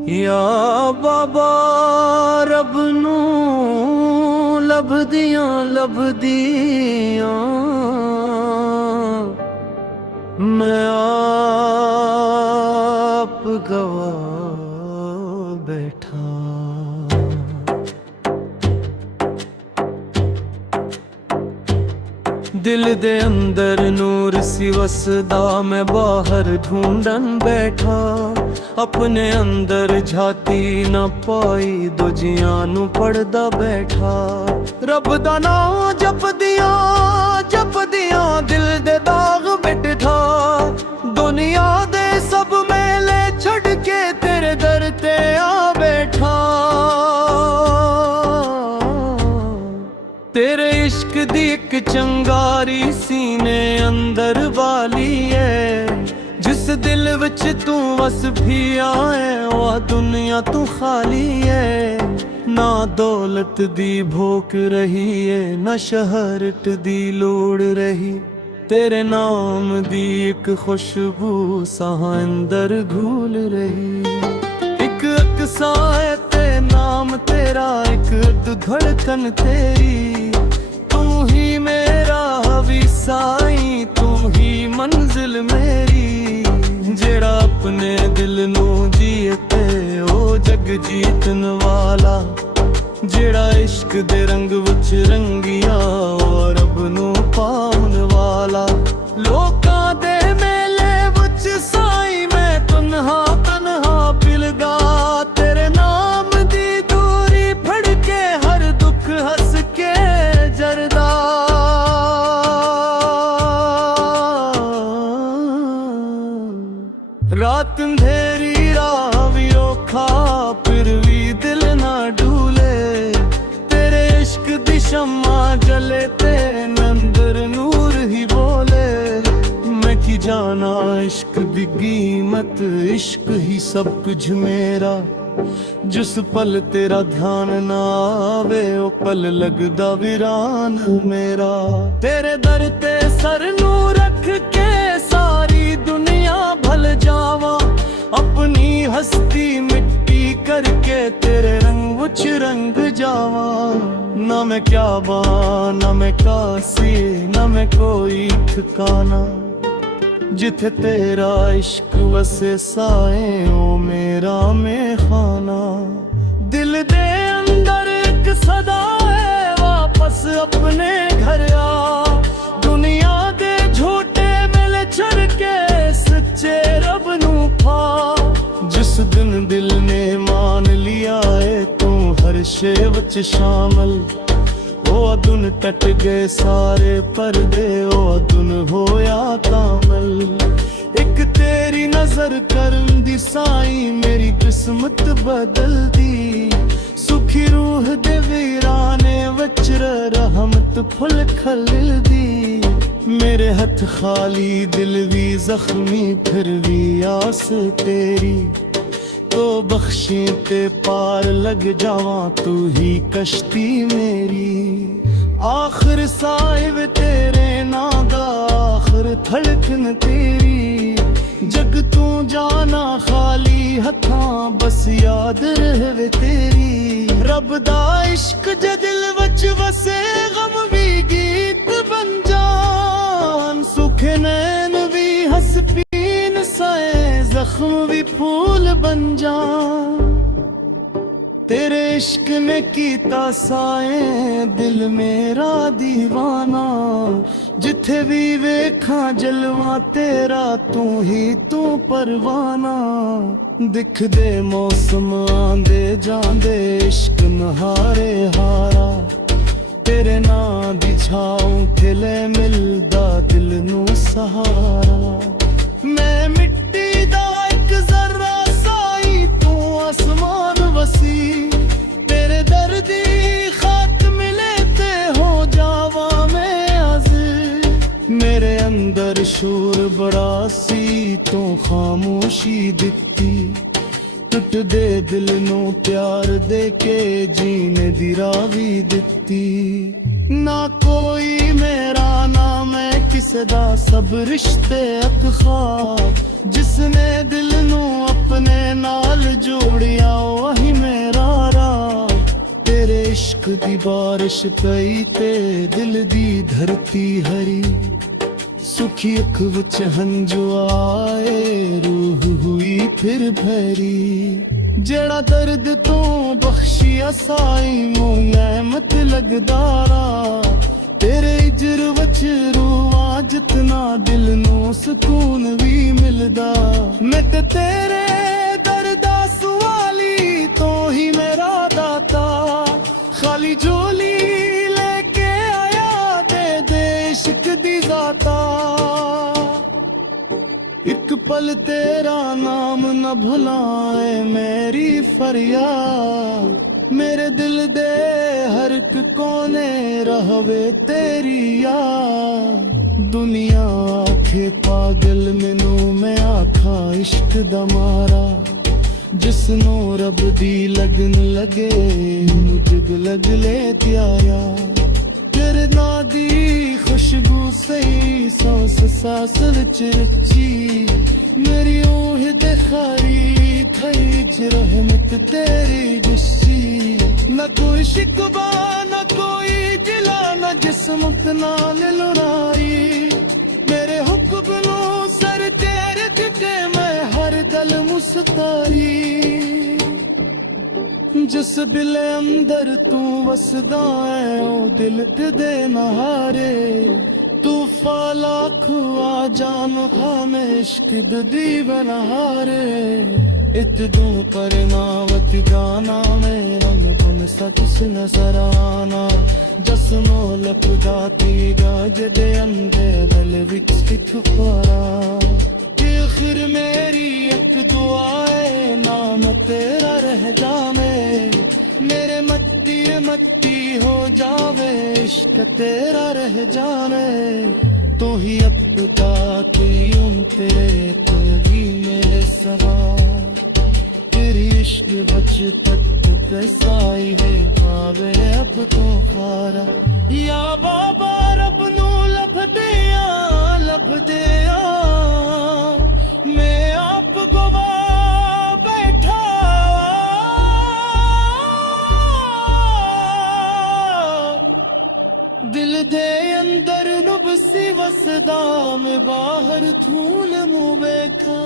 या बाबा रब नू लभदियां लभदियां मैं आप गवा बैठा। दिल दे अंदर नूर सी वसदा मैं बाहर ढूंढन बैठा। अपने अंदर झाती न पाई दूजियां नू पढ़दा बैठा। रब दा नाम जपदियां दिल दे दाग मिटठा। दुनिया दे सब मेले छड़ के तेरे दर ते आ बैठा। तेरे इश्क दी एक चंगारी सीने अंदर वाली है। जिस दिल विच तू वस भी आए वह दुनिया तू खाली है। ना दौलत दी भूख रही है ना शहरत दी लोड़ रही। तेरे नाम दी एक खुशबू साह अंदर घूल रही। एक अक्सा है ते नाम तेरा एक धड़कन तेरी। तू ही मेरा हवी साई तू ही मंजिल मेरी। जेड़ा अपने दिल नू जीते ओ जग जीतन वाला। जेड़ा इश्क दे रंग विच रंगिया ओ रब नू पाउन वाला। लोकां दे मेले विच साई मैं तन्हा तन्हा पिलदा। तेरे नाम दी दूरी फड़ के हर दुख हंस के जरदा। रात अंधेरी राह भी औखा फिर भी दिल ना डूले। तेरे इश्क दी शम्मा जले तेरे अंदर नूर ही बोले। मैं की जाना इश्क दी कीमत इश्क ही सब कुछ मेरा। जिस पल तेरा ध्यान ना आवे ओ पल लगदा वीरान मेरा। तेरे दर ते सर नू रख के सारी दुनिया भल जावा। अपनी हस्ती मिट्टी करके तेरे रंग विच रंग जावा। ना मैं क्या बां ना मैं कासी ना मैं कोई ठिकाना। जिथे तेरा इश्क वसे साए ओ मेरा में खाना। दिल दे अंदर एक सदा है वापस अपने घर आ। दुनिया दे झूठे मिले छड़ के सच्चे रब नू पा। जिस दिन दिल ने मान लिया है तू हर शे विच शामिल। ओ दुन टट गए सारे पर्दे ओ दुन होया कामल। एक तेरी नजर करन दी साई मेरी किस्मत बदल दी। सुखी रूह दे वीराने विच रहमत फुल खिल दी। मेरे हथ खाली दिल भी जख्मी फिर भी आस तेरी। तो बख्शी ते पार लग जावा तू ही कश्ती मेरी। आखिर साहिब तेरे नादा आखिर धड़कन तेरी। जग तू जाना खाली हथां बस याद रहे तेरी। रब दा इश्क जे दिल विच वसे गम भी गीत बन जान। सुखे नैन भी हंस पीन साए जख्म भी फूल बन जान। तेरे इश्क ने कीता साए दिल मेरा दीवाना। जिथे भी वेखा जलवा तेरा तू ही तू परवाना। दिख दे मौसम आंदे जांदे इश्क नहारे हारा। तेरे नां दी छाऊं खिले मिलदा दिल नू सहारा। मैं मिट्टी दा एक जर्रा साई तू आसमान वसी। तेरे दर्दी खात मिले ते हो जावा मैं हाजिर। मेरे अंदर शूर बड़ा सी तू खामोशी दित्ती। टुट दे दिल नू प्यार दे के जीने दी रावी दित्ती। ना कोई मेरा ना मैं किसे दा सब रिश्ते अक ख्वाब। जिसने दिल नू अपने नाल जोड़िया वही मेरा राह तेरे इश्क दी बारिश पई ते दिल दी धरती हरी सुखी अख विच हंजू आए रूह हुई फिर भैरी जेड़ा दर्द तो बख्शिया साई मुलैमत लगदारा तेरे इजर वच रूआ जितना दिल नू सुकून भी मिलदा मैं ते तेरे दर्दा सुवाली तो ही मेरा दाता खाली झोली लेके आया दे इश्क दी ज़ाता एक पल तेरा नाम न भुलाए मेरी फरियाद मेरे दिल दे हर एक कोने रहवे तेरी याद दुनिया आखे पागल मैनू मैं आखा इश्क दा मारा जिसनों रब दी लगन लगे मुझे लग ले त्याया तेरे ना दी खुशबू सही सांस सांस विच रची मेरी ऊह दे खारी थई च रहमत तेरी गुस्सी न कोई शिकवा न कोई जिला न जिस्मत नाल लुराई मेरे हुक्म नू सर ते रख के मैं हर गल मुस्तारी जिस दिल अंदर तू वसदा है ओ दिल ते नहारे तू फाला खुआ जान खामे इश्क दी बनहारे इत दो पर नावत गाना में रंग बन सच नजर आना जसनो लपदा तीरा जदे अंदर दिल विच सिख पारा आखिर मेरी एक दुआ है नाम तेरा रह जावे मेरे मत्ती मत्ती हो जावे इश्क तेरा रह जावे तू ही अब्दा तुम तेरे तभी मेरे सवा तेरी इश्क बच तक रसाई है पावे अब तो खारा या बाबा रब नू लब दे मैं आप गवा बैठा दिल दे अंदर नुबसी वसदा मैं बाहर थूल मुँह बैठा